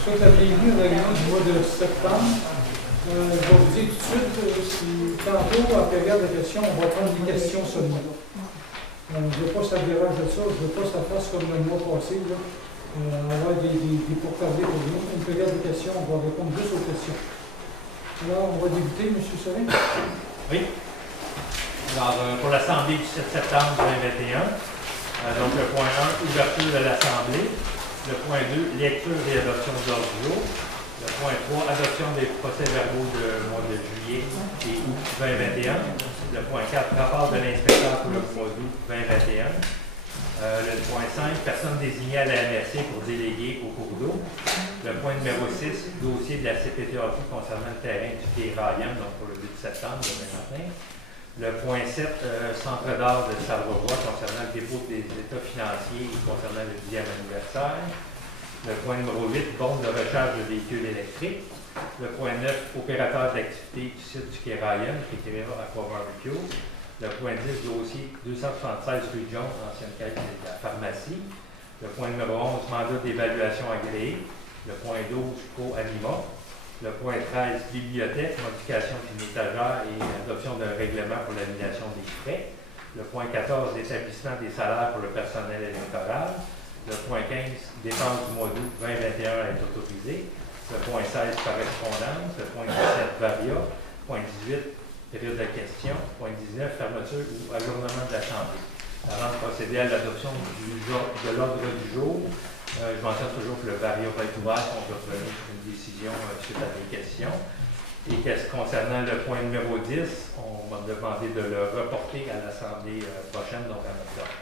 souhaite la bienvenue au réunion du mois de septembre. Je vais vous dire tout de suite, tantôt, en période de questions, on va prendre des questions seulement. Je ne veux pas que ça dérange de ça, je ne veux pas que ça fasse comme le mois passé, avoir des pourparlers pour nous. Une période de questions, on va répondre juste aux questions. Alors, on va débuter, M. Sorin. Oui. Alors, pour l'Assemblée du 7 septembre 2021, donc le point 1, ouverture de l'Assemblée. Le point 2, lecture et adoption de l'ordre du jour. Le point 3, adoption des procès-verbaux du mois de juillet et août 2021. Le point 4, rapport de l'inspecteur pour le mois d'août 2021. Le point 5, personne désignée à la MRC pour déléguer au cours d'eau. Le point numéro 6, dossier de la CPTAQ concernant le terrain du quai Ryan, donc pour le 8 septembre, demain matin. Le point 7, centre d'art de Charlevoix concernant le dépôt des états financiers et concernant le 10e anniversaire. Le point numéro 8, bombe de recharge de véhicules électriques. Le point 9, opérateur d'activité du site du quai Ryan, qui est Aquabarbecue. Le point 10, dossier 276 rue John, ancienne caisse de la pharmacie. Le point numéro 11, mandat d'évaluation agréé. Le point 12, co-anima. Le point 13, bibliothèque, modification d'une étagère et adoption d'un règlement pour l'annulation des frais. Le point 14, établissement des salaires pour le personnel électoral. Le point 15, dépenses du mois d'août 2021 est autorisé. Le point 16, correspondance. Le point 17, varia. Point 18, période de questions. Point 19, fermeture ou ajournement de l'Assemblée. Avant de procéder à l'adoption de l'ordre du jour, je mentionne toujours que le varia va être ouvert, on peut revenir sur une décision suite à des questions. Et concernant le point numéro 10, on m'a demandé de le reporter à l'Assemblée prochaine, donc en octobre.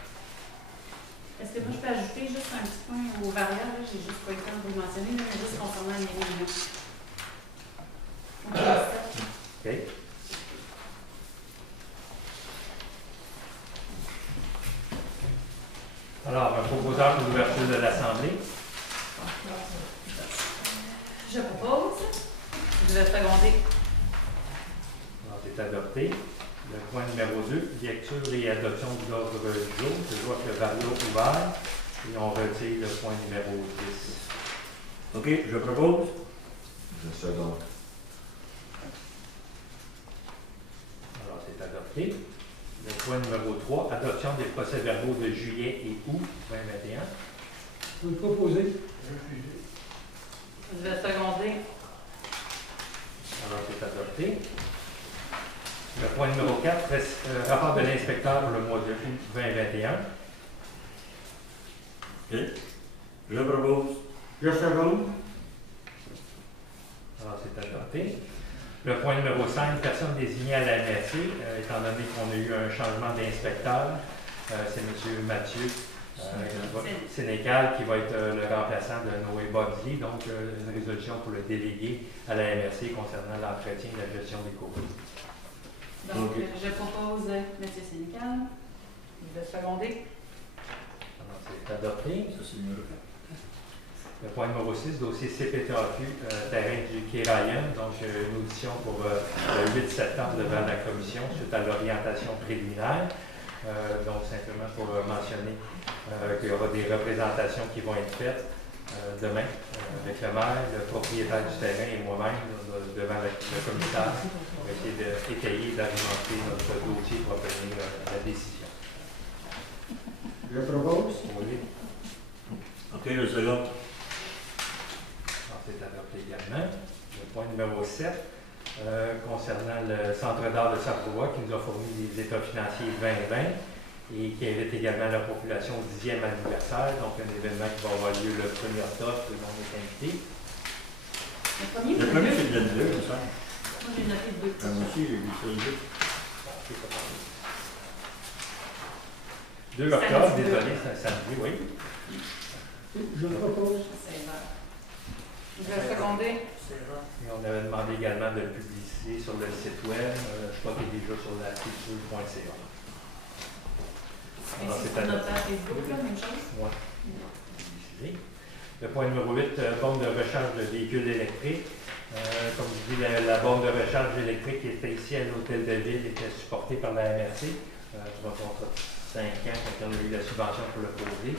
Est-ce que moi je peux ajouter juste un petit point au varia? J'ai juste pas eu le temps de vous le mentionner, mais juste concernant les réunions. OK. Alors, un proposeur pour l'ouverture de l'Assemblée. Je propose. Je vais seconder. Alors, c'est adopté. Le point numéro 2, lecture et adoption de l'ordre du jour. Je vois que le varia est ouvert et on retire le point numéro 10. OK, je propose. Je second. Alors, c'est adopté. Le point numéro 3, adoption des procès-verbaux de juillet et août 2021. Vous le proposez. Je vais seconder. Alors, c'est adopté. Le point numéro 4, rapport de l'inspecteur pour le mois de août 2021. OK, je propose. Je seconde. Alors, c'est adopté. Le point numéro 5, personne désignée à la MRC, étant donné qu'on a eu un changement d'inspecteur, c'est M. Mathieu Sénécal qui va être le remplaçant de Noé Bodley, donc une résolution pour le déléguer à la MRC concernant l'entretien et la gestion des cours. Donc, Okay. je propose M. Sénécal. Je vais seconder. Alors, c'est adopté. Ça, c'est numéro 4. Le point numéro 6, dossier CPTAQ, terrain du quai Ryan, donc une audition pour le 8 septembre devant la commission suite à l'orientation préliminaire. Donc simplement pour mentionner qu'il y aura des représentations qui vont être faites demain avec le maire, le propriétaire du terrain et moi-même devant le commissaire pour essayer d'étayer, d'argumenter notre dossier pour obtenir la décision. Je propose. Oui. OK, je second. Alors, c'est adopté également. Le point numéro 7, concernant le Centre d'art de Charlevoix qui nous a fourni des états financiers 2020 et qui invite également la population au 10e anniversaire, donc un événement qui va avoir lieu le 1er octobre, tout le monde est invité. Le Le premier, c'est le 22, ça. Moi, j'ai noté 2. Moi aussi, j'ai vu ça le 2. 2 octobre, désolé, c'est un samedi, oui. Je propose. Je vais seconder. Et on avait demandé également de le publier sur le site web, je crois qu'il est déjà sur la culture.ca. Alors, C'est c'est notre adopté. page Facebook, la même chose. Ouais. Le point numéro 8, borne de recharge de véhicules électriques. Comme je dis, la borne de recharge électrique qui était ici à l'hôtel de ville était supportée par la MRC pour un contrat de 5 ans quand on a eu la subvention pour le poser.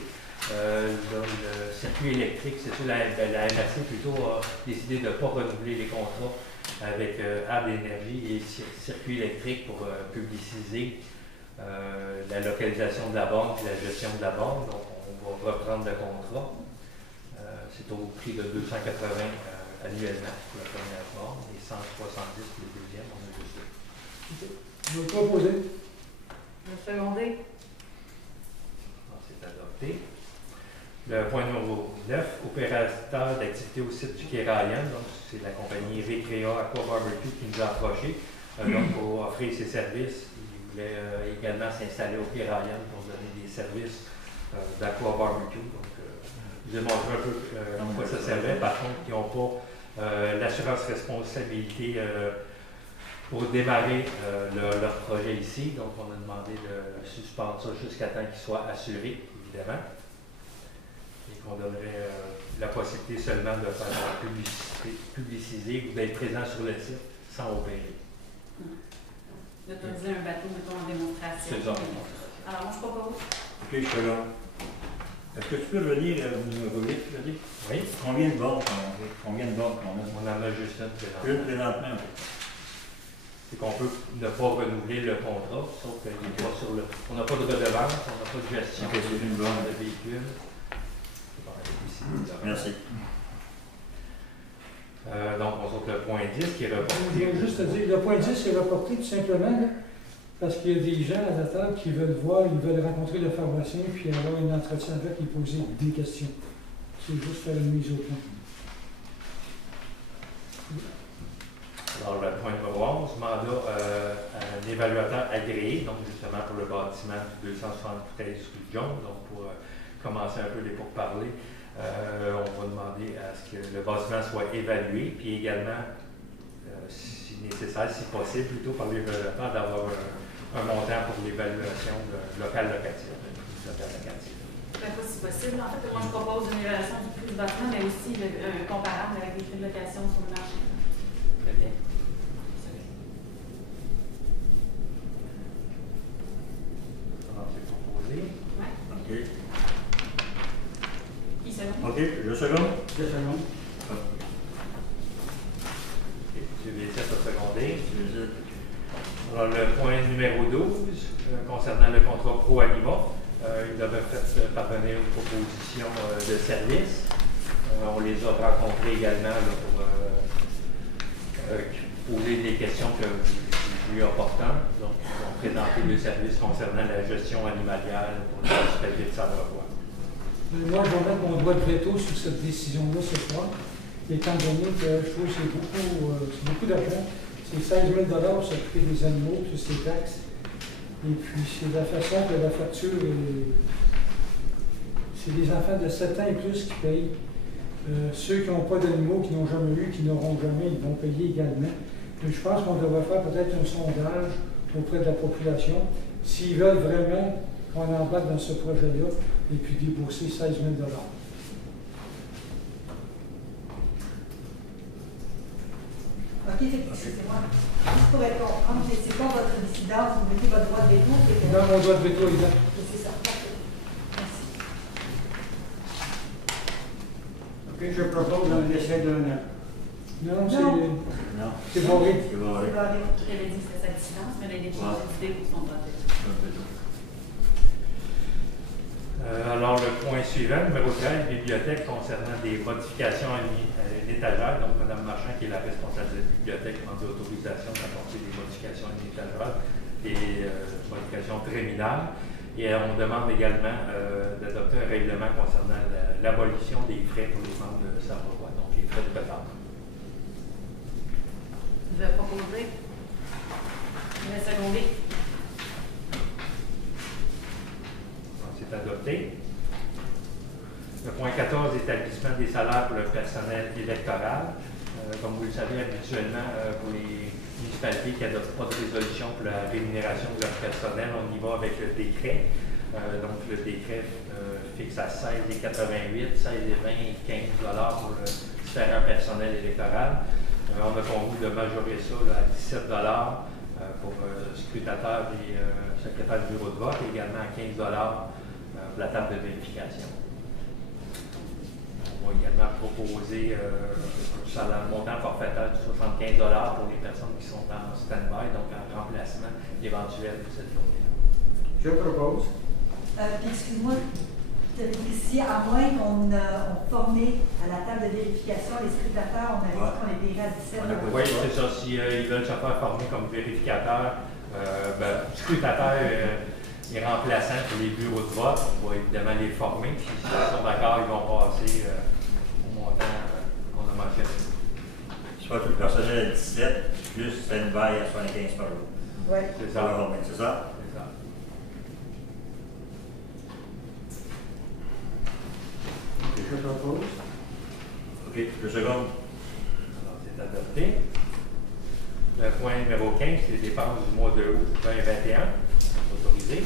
Le circuit électrique, c'est sûr, la MRC plutôt a décidé de ne pas renouveler les contrats avec AD Énergie et Circuit électrique pour publiciser la localisation de la borne et la gestion de la borne. Donc, on va reprendre le contrat. C'est au prix de 280 annuellement pour la première borne et 170 pour le deuxième. On a juste deux. Je vais proposer. Le secondé. C'est adopté. Le point numéro 9, opérateur d'activité au site du Quai Ryan. Donc, c'est la compagnie Recrea Aqua Barbecue qui nous a approchés donc pour offrir ses services. Ils voulaient également s'installer au Quai Ryan pour donner des services d'Aqua Barbecue. Donc, je vais montrer un peu en quoi ça servait. Par contre, ils n'ont pas l'assurance responsabilité pour démarrer leur projet ici. Donc, on a demandé de suspendre ça jusqu'à temps qu'ils soient assurés, évidemment. Et qu'on donnerait la possibilité seulement de faire la publiciser ou d'être présent sur le site sans opérer. D'autoriser un bateau, mettons, en démonstration. C'est ça. Alors, moi, je propose. Ok, je suis là. Est-ce que tu peux revenir numéro 8, je dis? Oui. Combien de bornes qu'on a? On en a juste une présentement. Une présentement. C'est qu'on peut ne pas renouveler le contrat, sauf qu'on n'a pas de redevance, on n'a pas de gestion C'est une borne. de véhicule. Merci. Donc, on saute le point 10 qui est Je reporté. vais juste te dire, le point 10 est reporté tout simplement là, parce qu'il y a des gens à la table qui veulent voir, ils veulent rencontrer le pharmacien puis avoir un entretien avec et poser des questions. C'est juste faire une mise au point. Alors, le point numéro 11, mandat un évaluateur agréé, donc justement pour le bâtiment 273 rue John, donc pour commencer un peu les pourparlers. On va demander à ce que le bâtiment soit évalué, puis également, si nécessaire, si possible, plutôt par l'évaluateur, d'avoir un montant pour l'évaluation locative. Ben, pas si possible. En fait, moi, je propose une évaluation du prix du bâtiment, mais aussi un comparable avec les prix de location sur le marché. Très bien. Alors, c'est proposé. Oui. Ok. Qui second? Ok, je seconde. Deux secondes. M. Bessette a secondé. Alors, le point numéro 12, concernant le contrat Pro-Anima, ils avaient fait parvenir une proposition de service. On les a rencontrés également là, pour poser des questions que vous jugez importantes. Donc, ils ont présenté le service concernant la gestion animalière pour la municipalité de Charlevoix. Moi, je vais mettre mon droit de veto sur cette décision-là ce soir, étant donné que je trouve que c'est beaucoup d'argent. C'est 16 000 sur le prix des animaux, plus les taxes. Et puis, c'est la façon que la facture est. C'est les enfants de 7 ans et plus qui payent. Ceux qui n'ont pas d'animaux, qui n'ont jamais eu, qui n'auront jamais, ils vont payer également. Mais je pense qu'on devrait faire peut-être un sondage auprès de la population, s'ils veulent vraiment qu'on embarque dans ce projet-là, et puis débourser 16 000 OK, excusez-moi. Juste pour être comprendre, c'est quoi votre décidence? Vous mettez votre droit de veto? Dans mon droit de veto, exact. C'est ça. Parfait. Merci. Ok, je propose un essai d'un an. Non, Non. c'est barré. C'est barré. C'est barré. Elle avait dit que c'était sa dissidence, mais elle a déjà décidé pour son droit de veto. Alors, le point suivant, numéro 13, bibliothèque concernant des modifications à une étagère. Donc, Mme Marchand, qui est la responsable de la bibliothèque, demande l'autorisation d'apporter des modifications à une étagère, des modifications très mineures. Et on demande également d'adopter un règlement concernant l'abolition des frais pour les membres de Charlevoix, donc les frais de retard. Je vais proposer. Je vais seconder. C'est adopté. Le point 14, établissement des salaires pour le personnel électoral. Comme vous le savez, habituellement, pour les municipalités qui n'adoptent pas de résolution pour la rémunération de leur personnel, on y va avec le décret. Donc, le décret fixe à 16,88, 16,20 et 15 $ pour le différent personnel électoral. On a convenu de majorer ça là, à 17 $ pour scrutateurs et secrétaires du bureau de vote, et également à 15 $ pour la table de vérification. On va également proposer un salaire montant forfaitaire de 75 $ pour les personnes qui sont en stand-by, donc en remplacement éventuel de cette journée-là. Je propose. Puis excuse-moi, tu avais dit ici, à moins qu'on formait à la table de vérification les scrutateurs, on avait dit qu'on les paierait à 17 Oui, c'est ça. Si ils veulent se faire former comme vérificateur, scrutateur et remplaçant pour les bureaux de vote, on va évidemment les former. Puis s'ils sont d'accord, ils vont passer au montant qu'on a mentionné. Soit tout le personnel à 17, plus stand-by à 75 par jour. Oui. C'est ça. C'est ça? C'est ça. Je propose. OK, le second. Alors, c'est adopté. Le point numéro 15, c'est les dépenses du mois de août 2021. Autorisé.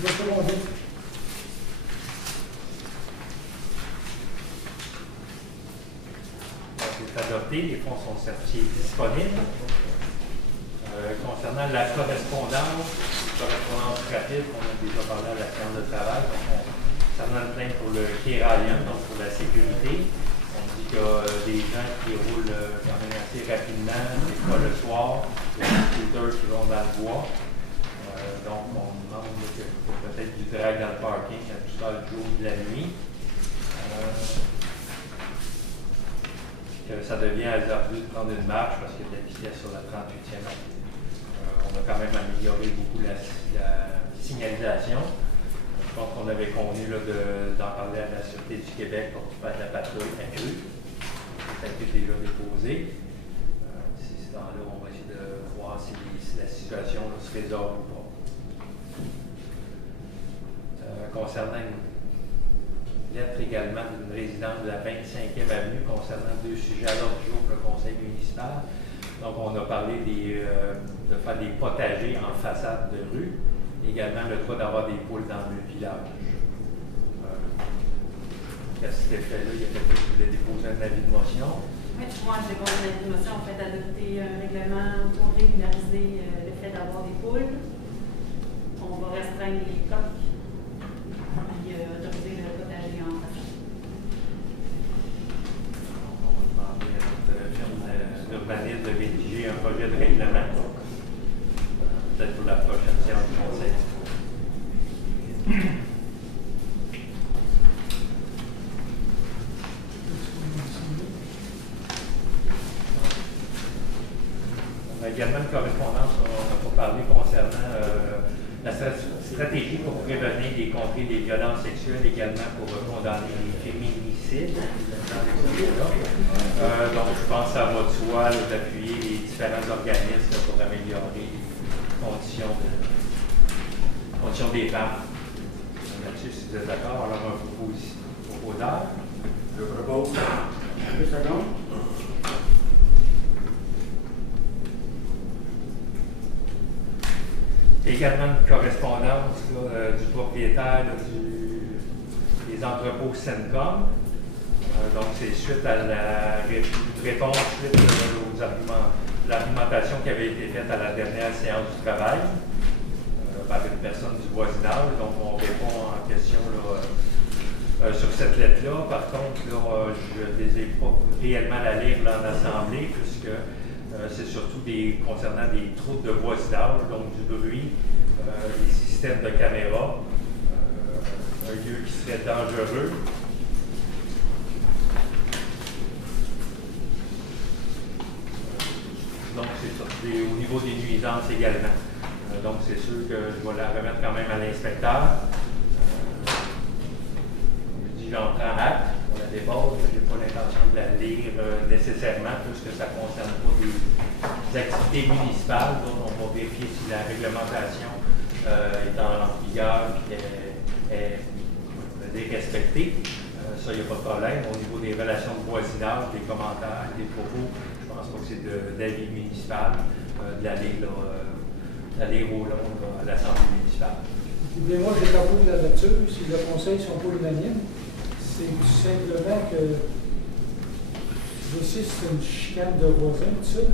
Je vais seconder. C'est adopté, les fonds sont certifiés disponibles. Concernant la correspondance rapide, on a déjà parlé à la séance de travail, donc concernant le plainte pour le Kéralium, donc pour la sécurité, on dit qu'il y a des gens qui roulent quand même assez rapidement, des fois le soir, des scooters qui vont dans le bois. Donc on demande peut-être du drag dans le parking à tout ça le jour de la nuit. Que ça devient hasardeux de prendre une marche parce qu'il y a de la vitesse sur la 38e. On a quand même amélioré beaucoup la signalisation. Je pense qu'on avait convenu d'en parler à la Sûreté du Québec pour faire de la patrouille accrue. Ça a été déjà déposé. D'ici ce temps-là, on va essayer de voir si la situation se résorbe ou pas. Concernant une lettre également d'une résidente de la 25e avenue concernant deux sujets à l'ordre du jour pour le conseil municipal. Donc, on a parlé de faire des potagers en façade de rue, également le droit d'avoir des poules dans le village. À cet effet-là, il y a quelqu'un qui voulait déposer un avis de motion. Oui, moi, je dépose un avis de motion en fait d'adopter un règlement pour régulariser le fait d'avoir des poules. On va restreindre les coques et autoriser le potager en façade. un projet de règlement. Peut-être pour la prochaine séance du conseil. On a également une correspondance, on n'a pas parlé concernant la stratégie pour prévenir et contrer les violences sexuelles, également pour condamner les féminicides. Donc, je pense que ça va de soi d'appuyer les différents organismes pour améliorer les conditions des femmes. Là-dessus, si vous êtes d'accord, alors un proposeur. Je propose. 2 secondes. Également une correspondance là, du propriétaire là, des entrepôts Sencom. Donc, c'est suite à la réponse suite aux l'argumentation qui avait été faite à la dernière séance du travail par une personne du voisinage. Donc, on répond en question là, sur cette lettre-là. Par contre, là, je ne désire pas réellement la lire là, en assemblée, puisque c'est surtout concernant des troubles de voisinage, donc du bruit, les systèmes de caméra, un lieu qui serait dangereux. Donc, c'est au niveau des nuisances également. Donc, c'est sûr que je vais la remettre quand même à l'inspecteur. Je dis, j'en prends acte, on la dépose, mais je n'ai pas l'intention de la lire nécessairement, puisque ça ne concerne pas des activités municipales. Donc, on va vérifier si la réglementation est en vigueur et est respectée. Ça, il n'y a pas de problème. Au niveau des relations de voisinage, des commentaires, des propos, je ne pense pas que c'est d'avis municipal, de la lire au long à l'Assemblée municipale. Mais moi, j'ai pas de la lecture. Si le conseil ne sont pas unanimes, c'est tout simplement que je sais que c'est une chicane de voisins, tout ça,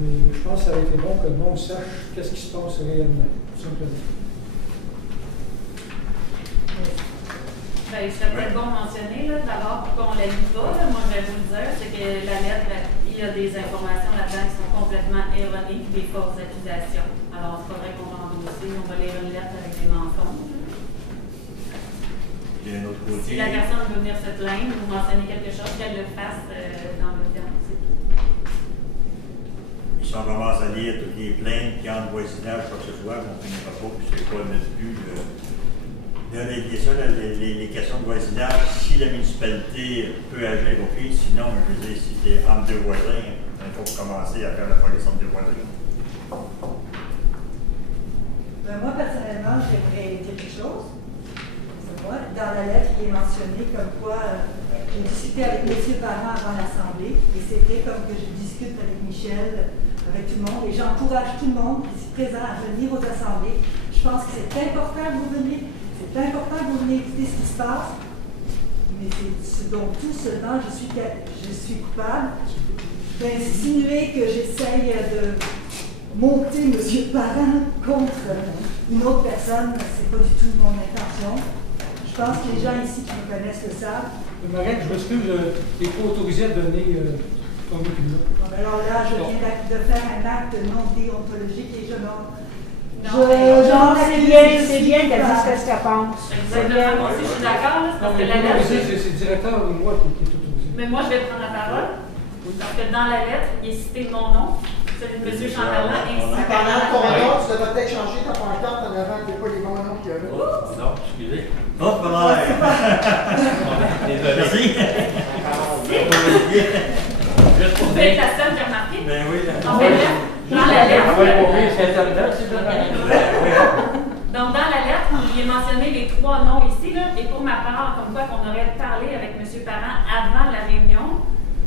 mais je pense que ça aurait été bon que le monde sache qu'est-ce qui se passe réellement, tout simplement. Ben, il serait peut-être bon de mentionner, d'abord, pourquoi on ne la lit pas. Là. Moi, je vais vous le dire, c'est que la lettre, il y a des informations là-dedans qui sont complètement erronées, des fausses accusations. Alors, il faudrait qu'on va endosser, on va lire une lettre avec des mensonges. Si la personne veut venir se plaindre ou mentionner quelque chose, qu'elle le fasse dans l'audience, c'est tout. Si on commence à lire toutes les plaintes qui entrent voisinage, quoi que ce soit, on ne finira pas, puis c'est pas non plus les questions de voisinage. Si la municipalité peut agir au pied, sinon, je veux dire, si c'est entre deux voisins, il faut commencer à faire la police entre deux voisins. Ben, moi, personnellement, j'aimerais dire quelque chose. Moi, dans la lettre, il est mentionné comme quoi j'ai discuté avec M. Parent avant l'Assemblée, et c'était comme que je discute avec Michel, avec tout le monde, et j'encourage tout le monde ici présent à venir aux assemblées. Je pense que c'est important que vous veniez, c'est important que vous veniez écouter ce qui se passe, mais c'est donc tout ce dont je suis coupable d'insinuer que j'essaye de monter M. Parent contre une autre personne. C'est pas du tout mon intention. Je pense que les gens ici qui me connaissent le savent. Marie, je m'excuse, tu n'es pas autorisé à donner ton opinion. Alors là, je viens de faire un acte non déontologique et je m'en... C'est bien de dire ce qu'elle pense. Exactement, moi aussi, je suis d'accord, parce que la lettre... C'est le directeur ou moi qui est autorisé. Mais moi, je vais prendre la parole, parce que dans la lettre, il est cité mon nom, celui de M. Chamberlain, ainsi En que parlant de ton la... nom, tu devrais peut-être changer ta pancarte en avant, qu'il n'y ait pas les bons noms qu'il y a là. Non, excusez. Oh, pas mal! Désolé. Merci! Vous êtes la seule qui a remarqué? Ben oui. En fait, dans la lettre... Donc, dans la lettre, il est mentionné les 3 noms ici, là, et pour ma part, comme quoi qu'on aurait parlé avec M. Parent avant la réunion.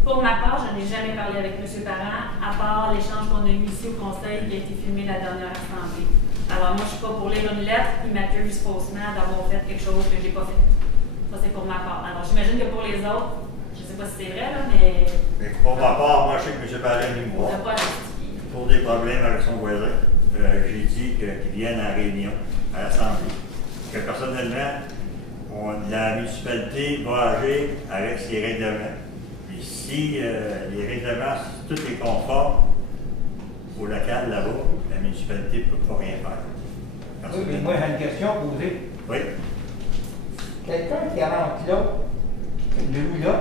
Pour ma part, je n'ai jamais parlé avec M. Parent, à part l'échange qu'on a eu ici au conseil qui a été filmé la dernière assemblée. Alors, moi, je ne suis pas pour lire une lettre qui m'accuse faussement d'avoir fait quelque chose que je n'ai pas fait. Ça, c'est pour ma part. Alors, j'imagine que pour les autres, je ne sais pas si c'est vrai, là, mais... Pour ma part, moi, je sais que M. Parent est venu me voir. Pour des problèmes avec son voisin, j'ai dit qu'il vienne en réunion à l'Assemblée. Que personnellement, la municipalité va agir avec ses règlements. Puis si les règlements, si tout est conforme, au local, là-bas, la municipalité ne peut pas rien faire. Oui, mais moi, j'ai une question à poser. Oui. Quelqu'un qui rentre là, lui là,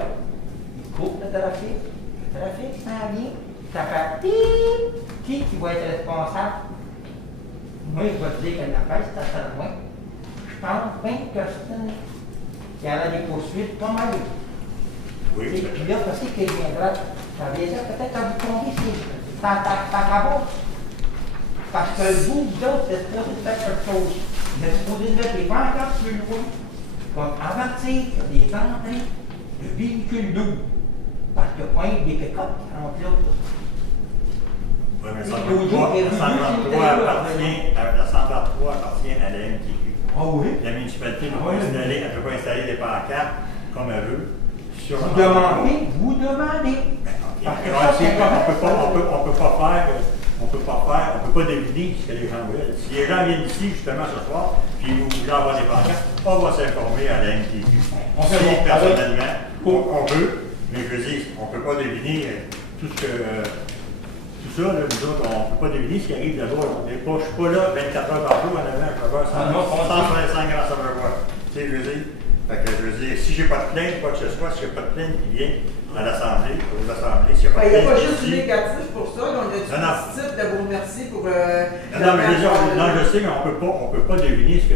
il coupe le trafic s'en vient, ça fait qui va être responsable? Moi, je vais te dire que l'affaire, c'est assez loin. Je pense bien que qu'il y aura des poursuites pas mal. Oui. Et puis là, parce qu'il viendra, ça viendra peut-être à vous tomber ici. Ça acabou. Parce que vous autres, c'est supposé de faire quelque chose. Vous êtes supposé de mettre les pancartes sur le route, comme avertir des entrées de véhicules lourds. Parce qu'il y a pas des pick-up qui rentrent là. Oui, mais la 133 appartient à la MTQ. Ah oui? La municipalité ne peut pas installer des pancartes comme elle veut. Vous demandez. On peut pas deviner ce que les gens veulent. Si les gens viennent ici justement ce soir, puis vous voulez avoir des pancartes, on va s'informer à la MTQ. Personnellement, on peut, mais je veux dire, on ne peut pas deviner tout ça, là, nous autres, on ne peut pas deviner ce qui arrive là-bas. Je ne suis pas là 24 heures par jour en avant, je vais voir 135 grands serveurs. Tu sais, je veux dire. Fait que je veux dire, si j'ai pas de plainte, quoi que ce soit, si j'ai pas de plainte qui vient à l'Assemblée, aux assemblées, s'il n'y a pas de plainte. Il n'y a pas juste du négatif pour ça, on a du positif de vous remercier pour. Non, mais je sais, mais on peut pas deviner ce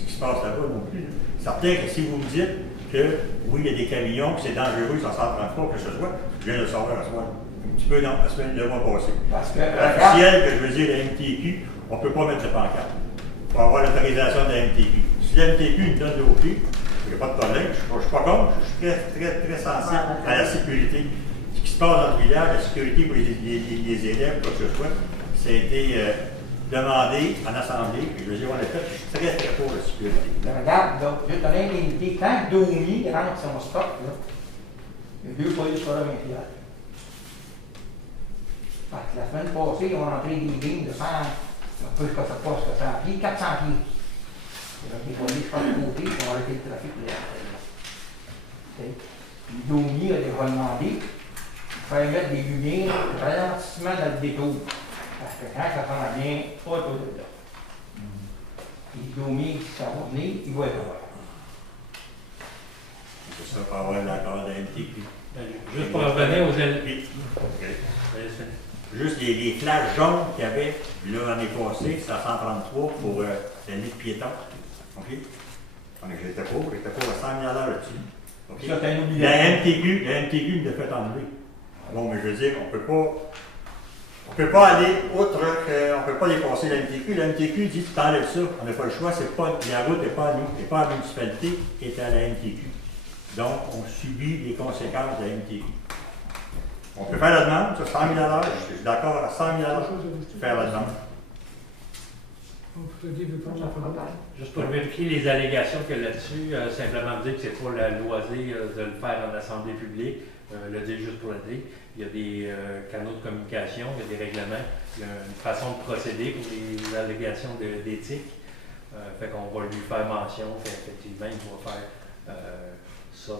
qui se passe là-bas non plus. Certain que si vous me dites que oui, il y a des camions, que c'est dangereux, ça s'en prend pas, que ce soit, je viens de le savoir à soir. Un petit peu dans la semaine de mois passé. Parce que officiel, que je veux dire, la MTQ, on ne peut pas mettre de pancarte. Il faut avoir l'autorisation de la MTQ. Si la MTQ nous donne le OK, il n'y a pas de problème, je ne suis pas contre, je suis très sensible à la sécurité. Ce qui se passe dans le village, la sécurité pour les élèves, quoi que ce soit, ça a été demandé en assemblée, puis je veux dire, on l'a fait, je suis très pour la sécurité. Regarde, donc, je vais te donner une idée. Quand Domi rentre son stock, là, il y a 2 polices sur la 20 piastres. Parce que la semaine passée, ils ont rentré des lignes de 100, un peu ce que ça passe, 100 pieds, 400 pieds. Donc, les polices sont de côté, ils ont arrêté le trafic de la Puis Domi a déjà demandé de faire mettre des lumières de ralentissement dans le détour. Parce que quand ça s'en vient, pas tout là. Puis Domi, si ça va venir, il va être là. C'est ça, pour avoir l'accord de la MTQ. Juste pour revenir aux élèves. Juste les flashs jaunes qu'il y avait l'année passée, c'est à 133 pour la ligne de piétons. OK? J'étais pauvre à 100 000 $ là-dessus. Okay? La MTQ me l'a fait enlever. Bon, mais je veux dire, on ne peut pas aller outre, on ne peut pas dépasser la MTQ. La MTQ dit, tu t'enlèves ça, on n'a pas le choix, la route n'est pas à nous, n'est pas à la municipalité, est à la MTQ. Donc, on subit les conséquences de la MTQ. On peut faire la demande, ça 100 000 $, je suis d'accord à 100 000 $, faire la demande. Juste pour vérifier les allégations qu'il y a là-dessus, simplement dire que c'est pas la loisir de le faire en assemblée publique, le dire juste pour le dire. Il y a des canaux de communication, il y a des règlements, il y a une façon de procéder pour les allégations d'éthique. Fait qu'on va lui faire mention qu'effectivement, il va faire ça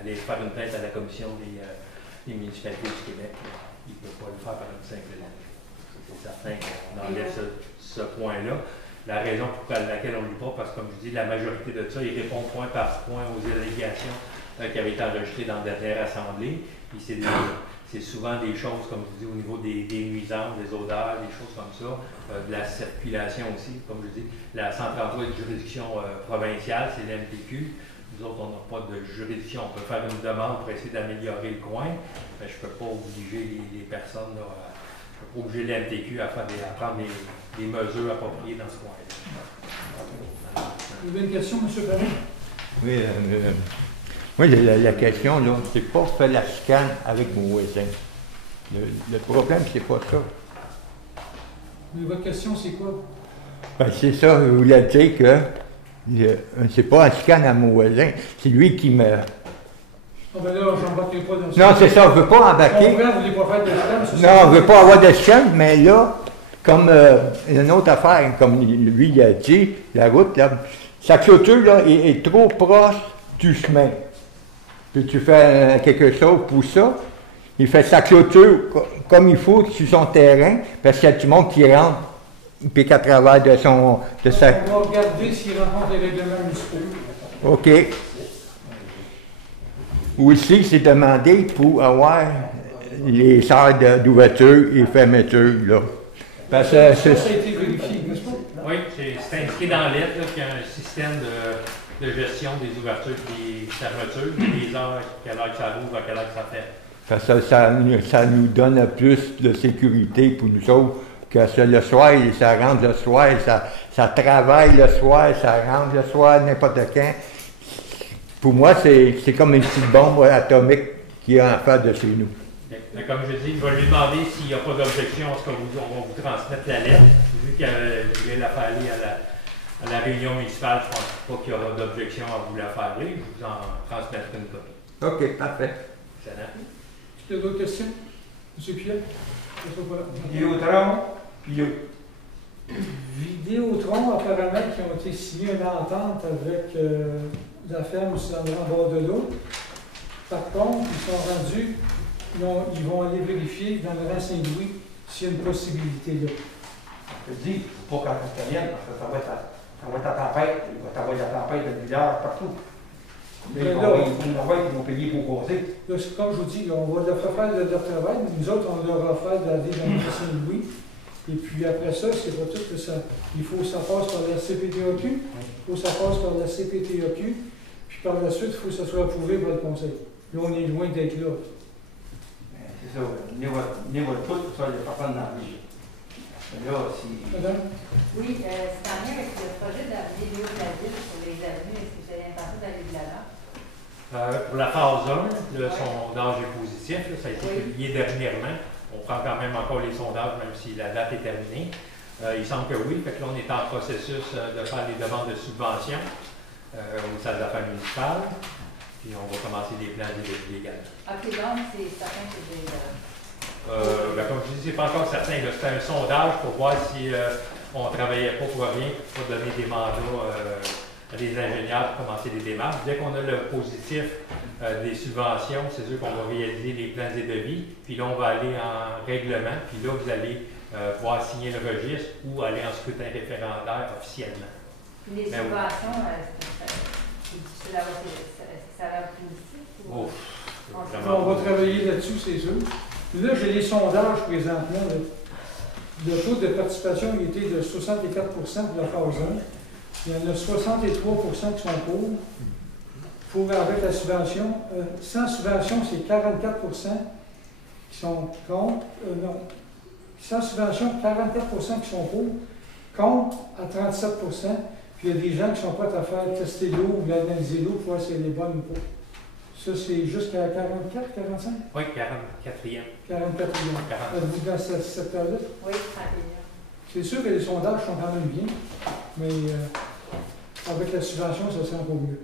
aller faire une plainte à la commission des municipalités du Québec. Il ne peut pas le faire par une simple lettre. C'est certain qu'on enlève ce point-là. La raison pour laquelle on ne lit pas, parce que comme je dis, la majorité de ça, il répond point par point aux allégations qui avaient été enregistrées dans la dernière assemblée. Puis c'est souvent des choses, comme je dis, au niveau des nuisances, des odeurs, des choses comme ça, de la circulation aussi. Comme je dis, la 133 de juridiction provinciale, c'est l'MTQ. Nous autres, on n'a pas de juridiction. On peut faire une demande pour essayer d'améliorer le coin, mais je ne peux pas obliger les personnes, je ne peux pas obliger l'MTQ à prendre des mesures appropriées dans ce coin-là. Vous avez une question, M. Perrin? Oui, moi, la question, là, c'est pas faire la chicane avec mon voisin. Le problème, c'est pas ça. Mais votre question, c'est quoi? Ben, c'est ça, je voulais dire que c'est pas un chicane à mon voisin, c'est lui qui me... Ah ben là, j'embarquerai pas dans ça. Non, c'est ça, je veux pas embarquer. Vous voulez pas faire de chicane? Non, je veux pas avoir de chicane, mais là, comme une autre affaire, comme lui il a dit, la route, là, sa clôture là, est trop proche du chemin. Puis tu fais quelque chose pour ça, il fait sa clôture comme il faut sur son terrain, parce qu'il y a du monde qui rentre, puis qu'à travers de sa... On va regarder s'il rencontre les règlements municipaux. OK. Aussi, c'est demandé pour avoir les heures d'ouverture et fermeture, là. Parce que ça a été vérifié, n'est-ce pas? Oui, c'est indiqué dans la lettre qu'il y a un système de gestion des ouvertures et des fermetures, des heures, quelle heure ça ouvre, à quelle heure ça fait. Parce que ça nous donne plus de sécurité pour nous autres, que le soir, ça rentre le soir, ça travaille le soir, ça rentre le soir, n'importe quand. Pour moi, c'est comme une petite bombe atomique qui est en face de chez nous. Mais comme je dis, je vais lui demander s'il n'y a pas d'objection à ce qu'on va vous transmettre la lettre. Vu qu'elle voulait la faire aller à la réunion municipale, je ne pense pas qu'il y aura d'objection à vous la faire aller. Je vous en transmettrai une copie. OK, parfait. Excellent. Est-ce qu'il y a d'autres questions? M. Pierre? Vidéotron, puis Vidéotron, apparemment, qui ont été signés une entente avec la ferme aussi en bord de l'eau. Par contre, ils sont rendus, ils vont aller vérifier dans le rang Saint-Louis s'il y a une possibilité là. je te dis, il ne faut pas qu'en revienne, parce que ça va être la tempête, il va y avoir la tempête de milliards partout. Mais ils vont payer pour causer. Là, comme je vous dis, on va leur faire leur travail. Nous autres, on leur a fait d'aller dans le Saint-Louis. Et puis après ça, c'est pas tout que ça. Il faut que ça passe par la CPTAQ. Il faut que ça passe par la CPTAQ. Puis par la suite, il faut que ça soit approuvé par le conseil. Là, on est loin d'être là. C'est ça, niveau de tout, ça, il n'y a pas de dans la région. Là, si. Madame? Oui, c'est en lien avec le projet de la vidéo de la ville sur les avenues. Est-ce que vous avez l'intention d'aller de l'avant? Pour la phase 1, le sondage est positif. Là, ça a été publié dernièrement. On prend quand même encore les sondages, même si la date est terminée. Il semble que oui. Fait que là, on est en processus de faire les demandes de subvention au service d'affaires municipales. Puis on va commencer des plans également. OK, donc c'est certain que j'ai... comme je dis, c'est pas encore certain. C'était un sondage pour voir si on ne travaillait pas pour rien, pour donner des mandats à des ingénieurs pour commencer des démarches. Dès qu'on a le positif des subventions, c'est sûr qu'on va réaliser les plans et devis. Puis là, on va aller en règlement. Puis là, vous allez pouvoir signer le registre ou aller en scrutin référendaire officiellement. Les subventions, c'est difficile à voir. Ça a l'air positif? On va travailler là-dessus, c'est sûr. Là, j'ai les sondages présentement. Le taux de participation il était de 64 pour la phase 1. Il y en a 63 qui sont pour avec la subvention. Sans subvention, c'est 44 qui sont contre. Non. Sans subvention, 44 qui sont contre à 37 Puis il y a des gens qui sont prêts à faire tester l'eau ou analyser l'eau pour voir si elle est bonne ou pas. Ça, c'est jusqu'à 44, 45? Oui, 44e. 44e. Êtes-vous dans ce secteur-là? Oui, 31e. C'est sûr que les sondages sont quand même bien, mais avec la subvention, ça serait encore mieux.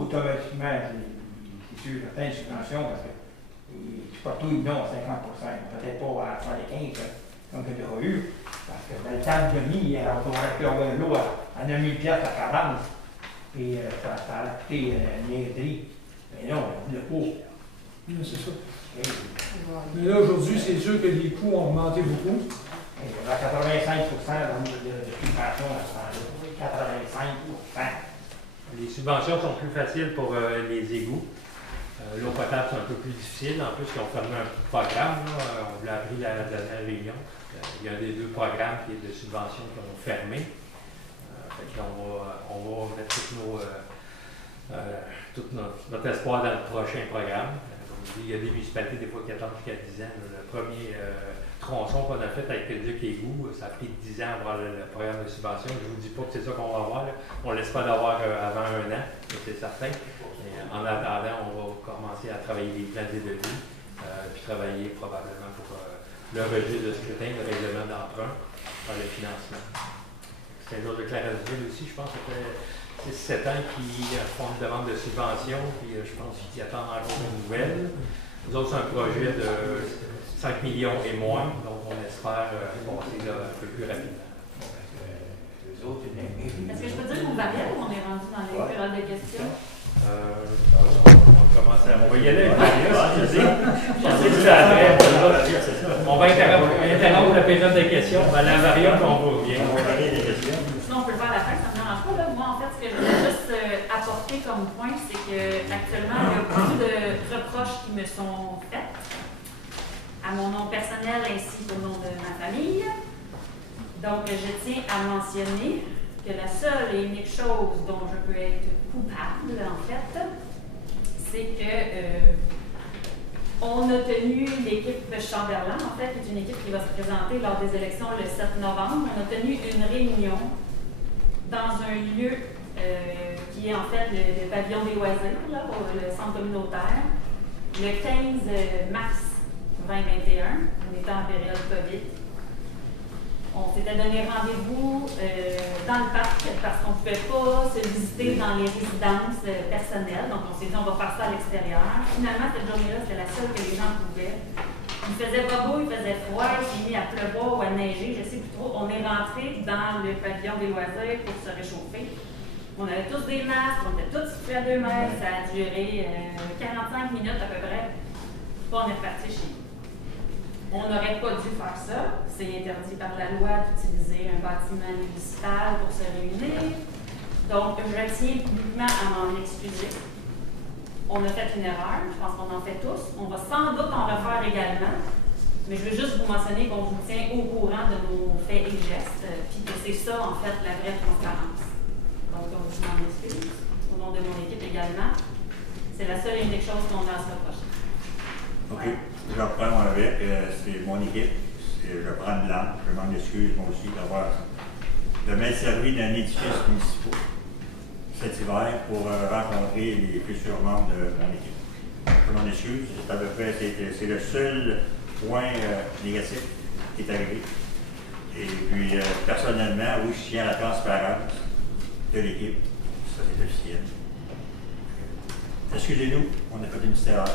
Automatiquement, c'est sûr, certaines subventions, parce que partout, ils donnent 50%, peut-être pas à 75%, comme il y aura eu, parce que dans le temps de demi, on aurait pu avoir l'eau à 9 000 $ à 40, et ça a coûté une niaiserie. Mais non, le coût. Oui, c'est ça. Mais là, aujourd'hui, c'est sûr que les coûts ont augmenté beaucoup. Il y a 85% de subventions à ce temps-là. 85%. Les subventions sont plus faciles pour les égouts. L'eau potable, c'est un peu plus difficile. En plus, ils ont fermé un programme. Là. On l'a appris à la dernière réunion. Il y a des deux programmes de subventions qui ont fermé. On va mettre tout notre espoir dans le prochain programme. Il y a des municipalités, des fois, qui attendent jusqu'à 10 ans. Le premier tronçon qu'on a fait avec le Duc Égout, ça a pris 10 ans à avoir le programme de subvention. Je ne vous dis pas que c'est ça qu'on va avoir. Là. On ne laisse pas d'avoir avant 1 an, c'est certain. Mais en attendant, on va commencer à travailler les plans et devis, puis travailler probablement pour le registre de scrutin, le règlement d'emprunt, par le financement. C'est un jour de Claresville aussi, je pense que ça fait 6-7 ans qu'ils font une demande de subvention, puis je pense qu'ils attendent encore une nouvelle. Nous autres, c'est un projet de 5 millions et moins, donc on espère passer là un peu plus rapidement. Est-ce que je peux dire qu'on va bien ou on est rendu dans les périodes de questions? On va commencer On va y aller avec Marius. Je sais que ça arrête. On va interrompre la période de questions. On va aller à la variable, on va bien. On va aller des questions. Sinon, on peut le faire à la fin, ça ne me dérange pas. Là. Moi, en fait, ce que je voulais juste apporter comme point, c'est qu'actuellement, il y a beaucoup de reproches qui me sont faits à mon nom personnel ainsi qu'au nom de ma famille. Donc, je tiens à mentionner que la seule et unique chose dont je peux être coupable, en fait, c'est que on a tenu l'équipe de Chamberlain, en fait, qui est une équipe qui va se présenter lors des élections le 7 novembre. On a tenu une réunion dans un lieu qui est en fait le pavillon des loisirs, là, le centre communautaire, le 15 mars 2021, on était en période COVID. On s'était donné rendez-vous dans le parc parce qu'on ne pouvait pas se visiter dans les résidences personnelles. Donc, on s'est dit, on va faire ça à l'extérieur. Finalement, cette journée-là, c'était la seule que les gens pouvaient. Il faisait pas beau, il faisait froid, il s'est mis à pleuvoir ou à neiger, je ne sais plus trop. On est rentré dans le pavillon des loisirs pour se réchauffer. On avait tous des masques, on était tous situés à 2 mètres. Ça a duré 45 minutes à peu près. Puis on est reparti chez nous. On n'aurait pas dû faire ça. C'est interdit par la loi d'utiliser un bâtiment municipal pour se réunir. Donc, je tiens publiquement à m'en excuser. On a fait une erreur, je pense qu'on en fait tous. On va sans doute en refaire également. Mais je veux juste vous mentionner qu'on vous tient au courant de nos faits et gestes, puis que c'est ça, en fait, la vraie transparence. Donc, on vous m'en excuse, au nom de mon équipe également. C'est la seule et unique chose qu'on a à se reprocher. OK. Je reprends mon avec, c'est mon équipe, je prends de l'âme, je m'en excuse moi aussi de m'être servi d'un édifice municipal cet hiver pour rencontrer les futurs membres de mon équipe. Je m'en excuse, c'est à peu près, c'est le seul point négatif qui est arrivé. Et puis, personnellement, oui, je tiens à la transparence de l'équipe, ça c'est officiel. Excusez-nous, on a fait une petite erreur.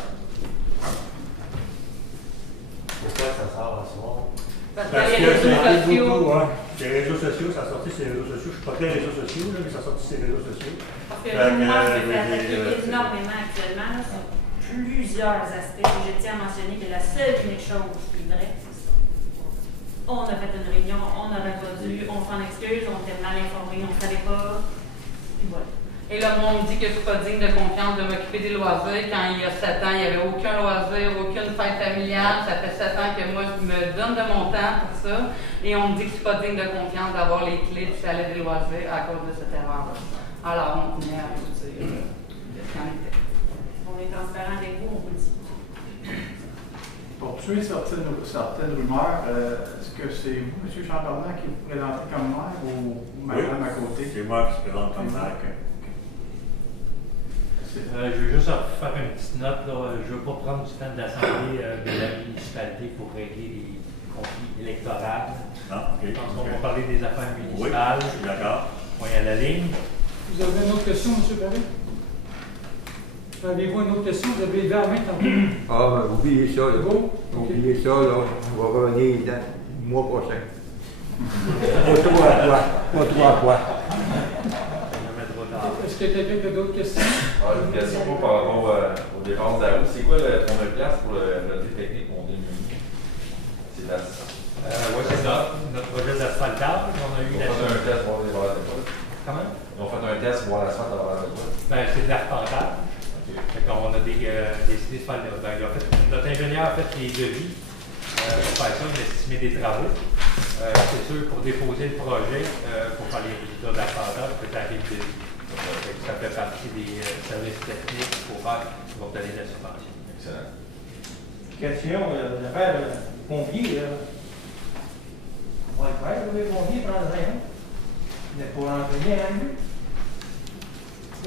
Pourquoi ça sort à soir? Parce que les réseaux sociaux. Les réseaux sociaux, ça a sorti sur les réseaux sociaux. Je ne suis pas très réseaux sociaux, là, mais ça a sorti sur les réseaux sociaux. Parce que moi, je me fais attaquer énormément actuellement là, sur plusieurs aspects. Et je tiens à mentionner que la seule unique chose qui est vraie, c'est ça. On a fait une réunion, on n'aurait pas dû, on s'en excuse, on était mal informés, on ne savait pas. Puis voilà. Et là, moi, on me dit que je ne suis pas digne de confiance de m'occuper des loisirs. Quand il y a 7 ans, il n'y avait aucun loisir, aucune fête familiale. Ça fait 7 ans que moi, je me donne de mon temps pour ça. Et on me dit que je ne suis pas digne de confiance d'avoir les clés du chalet des loisirs à cause de cette erreur-là. Alors, on tenait à vous dire de ce qu'en était. On est transparent avec vous, on vous le dit. Pour tuer certaines rumeurs, est-ce que c'est vous, M. Chamberlain, qui vous présentez comme maire ou madame à côté? C'est moi qui se présente comme maire. Je veux juste faire une petite note. Je ne veux pas prendre du temps de l'Assemblée de la municipalité pour régler les conflits électoraux. Ah, okay. Je pense qu'on va parler des affaires municipales. Oui, je suis d'accord. Point à la ligne. Vous avez une autre question, M. Perret? Avez-vous une autre question? Vous avez levé la main tantôt. Ah, ben, oubliez ça, là. Oubliez ça, là. On va revenir dans le mois prochain. Pas 3 fois. Est-ce qu'il y a quelqu'un qui a d'autres questions? Une question par rapport aux dépenses de la route. C'est quoi le 30 000$ pour le module technique qu'on démunit? C'est de l'assistance. Oui, c'est ça. Notre projet d'asphaltage, on a eu la. On fait un test pour voir les valeurs de quoi? Comment? On fait un test pour voir l'asphalte à la valeur de quoi? Ben, c'est de l'arpentage. Okay. On a décidé de faire notre ingénieur a fait les devis pour faire ça, il a estimé des travaux. C'est sûr, pour déposer le projet, pour faire les résultats d'arpentage, il faut arriver de devis. Ça fait partie des services techniques qu'il faut faire pour obtenir la subvention. Excellent. Question, l'affaire des pompiers, on va le faire, les pompiers, prendre rien. Mais pour entraîner un peu.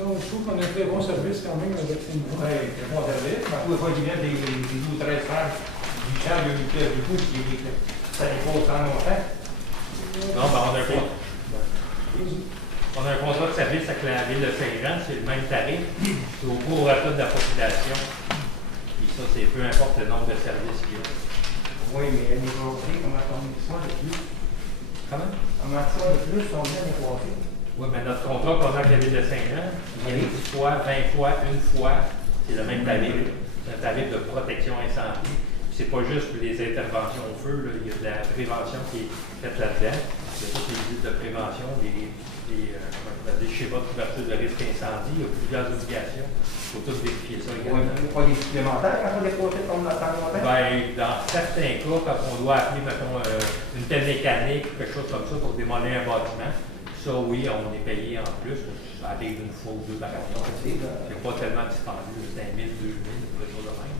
Donc, je trouve qu'on a un très bon service quand même avec ces niveaux. Oui, très bon service. Ma foi, il vient des 12 ou 13 francs du champ de l'unité du coup, ça n'est pas autant longtemps. Non, ben on a un contrat de service avec la ville de Saint-Jean, c'est le même tarif, c'est au prorata de la population. Et ça, c'est peu importe le nombre de services qu'il y a. Oui, mais les projets, comment on dit ça de plus? Comment? Comment ça de plus, on vient les projets? Oui, mais notre contrat qu'on a avec la ville de Saint-Jean, il y a 10 fois, 20 fois, 1 fois, C'est le même tarif, un tarif de protection incendie. C'est pas juste les interventions au feu, là. Il y a de la prévention qui est faite là-dedans. Il y a toutes les visites de prévention, des schémas de couverture de risque incendie. Il y a plusieurs obligations. Il faut tous vérifier ça également. Il n'y a pas des supplémentaires quand on dépose comme dans le temps? Dans certains cas, quand on doit appeler, mettons, une telle mécanique, quelque chose comme ça, pour démolir un bâtiment, ça, oui, on est payé en plus. Ça arrive une fois ou deux par année. C'est pas tellement dispendieux. C'est 1 000, 2 000, quelque chose de même.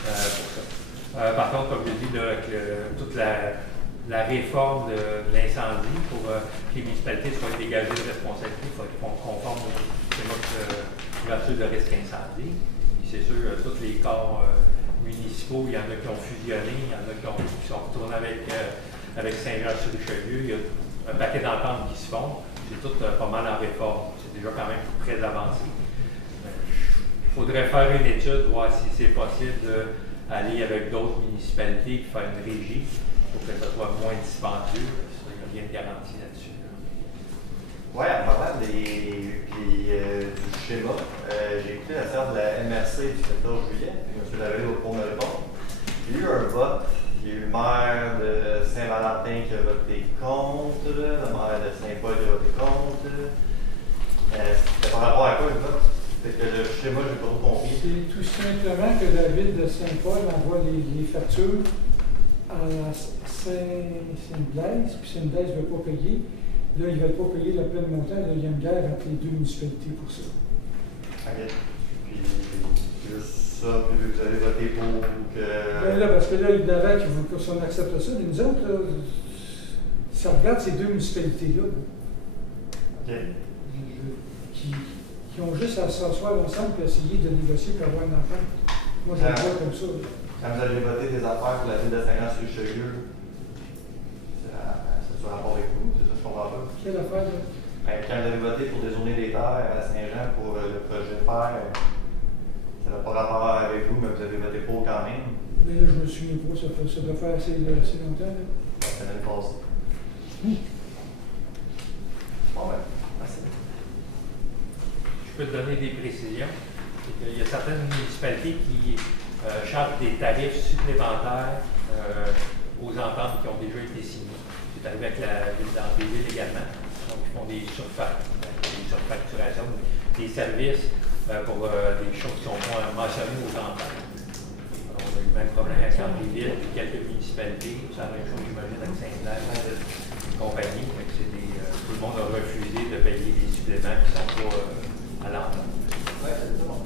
Pour ça. Par contre, comme je dis, là, toute la réforme de l'incendie pour que les municipalités soient dégagées de responsabilité, il faut qu'ils soient conformes au schéma de couverture de risque incendie. C'est sûr, tous les corps municipaux, il y en a qui ont fusionné, il y en a qui sont retournés avec Saint-Jean-sur-Richelieu. Il y a un paquet d'ententes qui se font. C'est tout pas mal en réforme. C'est déjà quand même très avancé. Il faudrait faire une étude, voir si c'est possible d'aller avec d'autres municipalités et faire une régie pour que ça soit moins dispendieux. Il n'y a rien de garanti là-dessus. Oui, en parlant du schéma, j'ai écouté la séance de la MRC du 14 juillet, puis M. Lavalée pour me répondre. Il y a eu un vote, il y a eu le maire de Saint-Valentin qui a voté contre, le maire de Saint-Paul qui a voté contre. C'était par rapport à quoi le vote? C'est que le schéma, je n'ai pas trop compris. C'est tout simplement que la ville de Saint-Paul envoie les factures à Saint-Blaise, puis Saint-Blaise ne veut pas payer. Là, ils ne veulent pas payer le plein montant. Là, il y a une guerre entre les deux municipalités pour ça. OK. Puis, juste ça, puis vous avez voté pour que... Là, parce que là, évidemment, si on accepte ça, mais nous autres, là, ça regarde ces deux municipalités-là. OK. Qui ont juste à s'asseoir ensemble et essayer de négocier pour avoir une entente. Moi, je le vois comme ça. Quand vous avez voté des affaires pour la ville de Saint-Jean-sur-Richelieu, ça se rapport avec vous? C'est ça que je comprends pas. Quelle affaire, là? Quand vous avez voté pour dézoner des terres à Saint-Jean pour le projet FER, ça n'a pas rapport avec vous, mais vous avez voté pour quand même. Mais là, je me souviens pas, ça doit faire assez longtemps. Là. Ça l'année passée. Bon, ben, merci. Je peux te donner des précisions. Il y a certaines municipalités qui chargent des tarifs supplémentaires aux ententes qui ont déjà été signées. C'est arrivé avec la ville d'Andréville également. Donc, ils font des surfacturations, des services pour des choses qui sont mentionnées aux ententes. On a eu le même problème avec Andréville et quelques municipalités. C'est la même chose, j'imagine, avec Saint-Blaise et compagnie. Tout le monde a refusé de payer des suppléments qui ne sont pas à l'entente. Oui, c'est tout bon.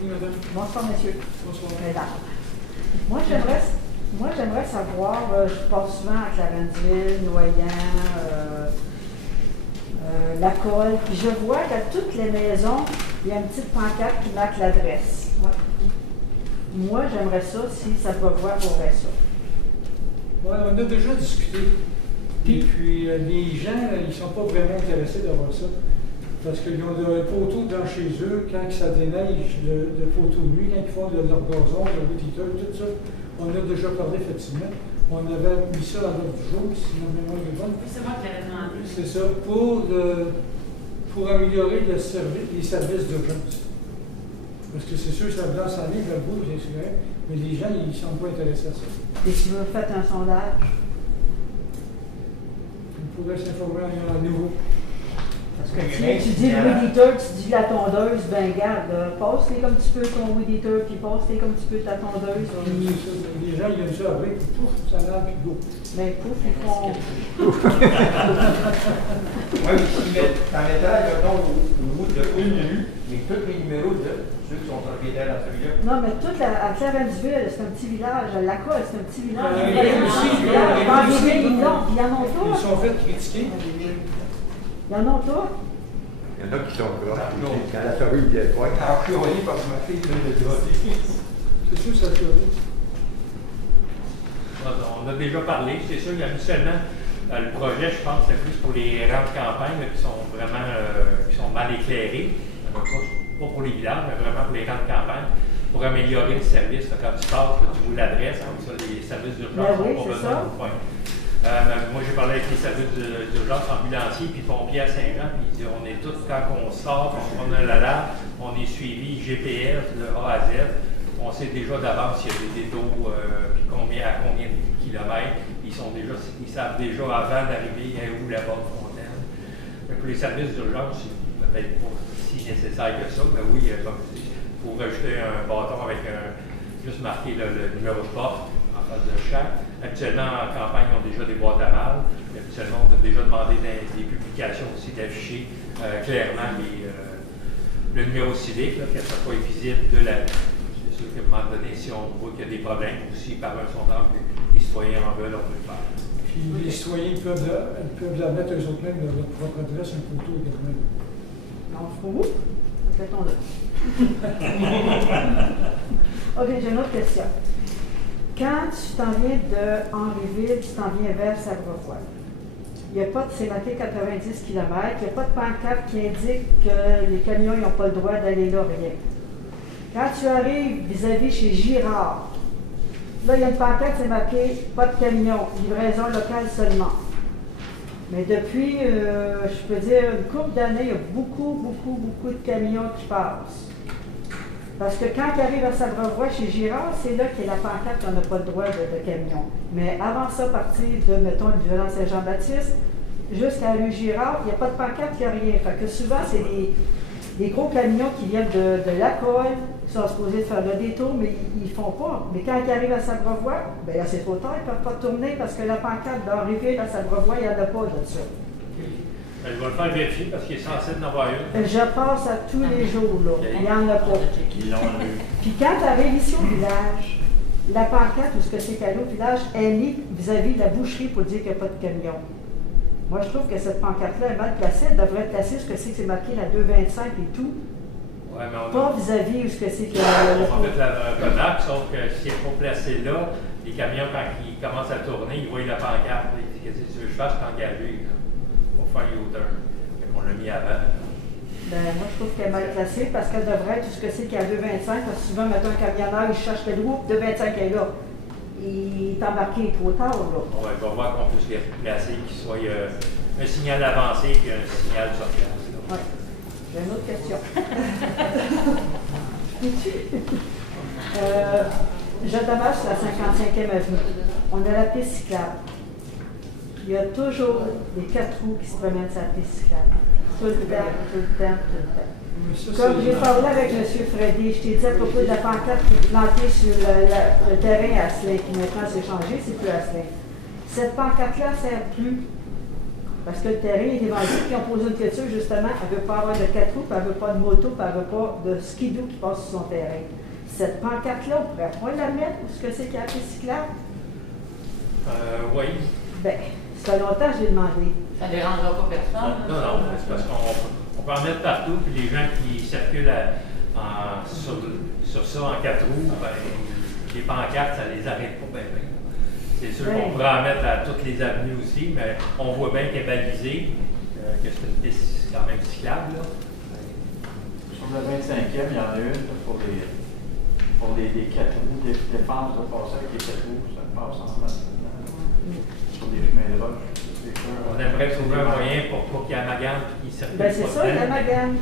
Oui, madame. Bonsoir, monsieur. Bonsoir. Mesdames. Moi, j'aimerais savoir, je passe souvent à Clarenceville, Noyant, La Colle, puis je vois qu'à toutes les maisons, il y a une petite pancarte qui marque l'adresse. Moi, j'aimerais ça si ça va voir pour ça. Oui, on a déjà discuté. Et puis, les gens, ils ne sont pas vraiment intéressés d'avoir ça. Parce qu'ils ont le poteau dans chez eux, quand ça déneige, le poteau de nuit, quand ils font leur gazon, le weed eater, tout ça. On a déjà parlé, effectivement. On avait mis ça à l'ordre du jour, si ma mémoire est bonne. C'est moi qui l'avais demandé. C'est ça, pour améliorer les services d'urgence. Parce que c'est sûr que ça lance en ligne vers vous, bien sûr, mais les gens, ils ne sont pas intéressés à ça. Et si vous faites un sondage? On pourrait s'informer à nouveau. Parce que si tu dis le weed eater, tu dis la tondeuse, ben garde, passe-les comme tu peux ton weed eater, puis passe-les comme tu peux ta tondeuse. Les gens, ils aiment ça avec, puis pouf, ça lave, puis go. Mais pouf, ils font... Oui, mais s'ils mettent en métal, mettons, au bout de une rue, mais tous les numéros de ceux qui sont propriétaires dans celui-là. Non, mais toute à Clarenceville, c'est un petit village. La Colle, c'est un petit village. Il y en a aussi, il y en a pas. Ils sont fait critiquer. Il y en a pas. Il y en a qui sont proches. Quand la souris vient de voir. Alors, je suis relié parce que ma fille vient de voter. C'est sûr, ça fait. On a déjà parlé, c'est sûr, habituellement, le projet, je pense, c'est plus pour les rangs de campagne là, qui sont vraiment qui sont mal éclairés. Pas pour les villages, mais vraiment pour les rangs de campagne, pour améliorer le service. Là, quand tu passes, là, tu vois l'adresse, comme ça, les services d'urgence n'ont pas besoin de point. Moi, j'ai parlé avec les services d'urgence ambulanciers puis pompiers à Saint-Jean, puis ils disent, on est tous, quand on sort, on a l'alarme, on est suivi GPS de A à Z. On sait déjà d'avance s'il y a des détours, puis à combien de kilomètres. Ils savent déjà avant d'arriver où la bonne fontaine. Pour les services d'urgence, c'est peut-être pas si nécessaire que ça, mais oui, il faut rajouter un bâton avec juste marqué le numéro de porte en face de chaque. Actuellement, en campagne, on a déjà des boîtes à mal. Habituellement, on a déjà demandé des publications aussi d'afficher clairement le numéro civique, là, que ça soit visible de la rue. C'est sûr qu'à un moment donné, si on voit qu'il y a des problèmes, ou si par un sondage, les citoyens en veulent, on peut le faire. Puis les citoyens peuvent la mettre eux-mêmes leur propre adresse, un photo également. Non, faut où? Mettons-le. OK, j'ai une autre question. Quand tu t'en viens de Henryville, tu t'en viens vers Sabrevoix, il n'y a pas de c'est marqué 90 km, il n'y a pas de pancarte qui indique que les camions n'ont pas le droit d'aller là, rien. Quand tu arrives vis-à-vis chez Girard, là, il y a une pancarte, c'est marqué pas de camion, livraison locale seulement. Mais depuis, je peux dire, une couple d'années, il y a beaucoup de camions qui passent. Parce que quand ils arrivent à Sabrevoix, chez Girard, c'est là qu'il y a la pancarte qu'on n'a pas le droit de camion. Mais avant ça, partir de, mettons, le violent Saint-Jean-Baptiste, jusqu'à la rue Girard, il n'y a pas de pancarte, il n'y a rien. Fait que souvent, c'est des gros camions qui viennent de la colle, qui sont supposés faire le détour, mais ils ne font pas. Mais quand ils arrivent à Sabrevoix, bien là, c'est trop tard, ils ne peuvent pas tourner parce que la pancarte d'Henryville à Sabrevoix, il n'y en a pas de ça. Je vais le faire vérifier parce qu'il est censé en avoir une. Je passe à tous les jours, là. Il n'y en a pas. Puis quand tu arrives ici au village, la pancarte, ou ce que c'est qu'elle est au village, elle est vis-à-vis de la boucherie pour dire qu'il n'y a pas de camion. Moi, je trouve que cette pancarte-là est mal placée. Elle devrait être placée, ce que c'est marqué la 225 et tout. Ouais, mais pas vis-à-vis où ce que c'est que on va mettre la remarque, sauf que si elle n'est pas placée là, les camions, quand ils commencent à tourner, ils voient la pancarte. Ils disent, qu'est-ce que tu veux que je fasse, je t'engage. Pour faire U-turn. On l'a mis avant. Ben, moi, je trouve qu'elle est mal placée parce qu'elle devrait être tout ce que c'est qu'il y a 225. Parce que souvent, mettons, un camionneur, il cherche le roue, 225 est là. Il est embarqué trop tard, là. On va voir qu'on puisse les placer, qu'il soit un signal d'avancée et un signal de sortie. Oui. J'ai une autre question. Je demeure sur la 55e avenue. On a la piste cyclable. Il y a toujours des 4 roues qui se promènent sur la piste cyclable. Tout le temps. Comme j'ai parlé avec M. Freddy, je t'ai dit à propos de la pancarte qui est plantée sur le terrain à Asselin, qui maintenant s'est changé, c'est plus Asselin. Cette pancarte-là ne sert plus. Parce que le terrain est vendu, puis on pose une question, justement, elle ne veut pas avoir de 4 roues, puis elle ne veut pas de moto, puis elle ne veut pas de skidoo qui passe sur son terrain. Cette pancarte-là, on pourrait pas la mettre, ou ce que c'est qu'il y a la piste cyclable? Oui. Ben, ça fait longtemps que j'ai demandé. Ça ne dérangera pas personne? Non, c'est parce qu'on peut en mettre partout, puis les gens qui circulent sur ça en 4 roues, ben, les pancartes, ça les arrête pas bien. C'est sûr qu'on pourrait en mettre à toutes les avenues aussi, mais on voit bien qu'elle est balisée, que c'est une piste quand même cyclable. Là. Sur le 25e, il y en a une pour les 4 roues, des défenses de passer avec les 4 roues, ça passe en masse. Sur des chemins de roche. On aimerait trouver un moyen pour qu'il y ait amalgame et qu'il circule. Ben, c'est ça, l'amalgame.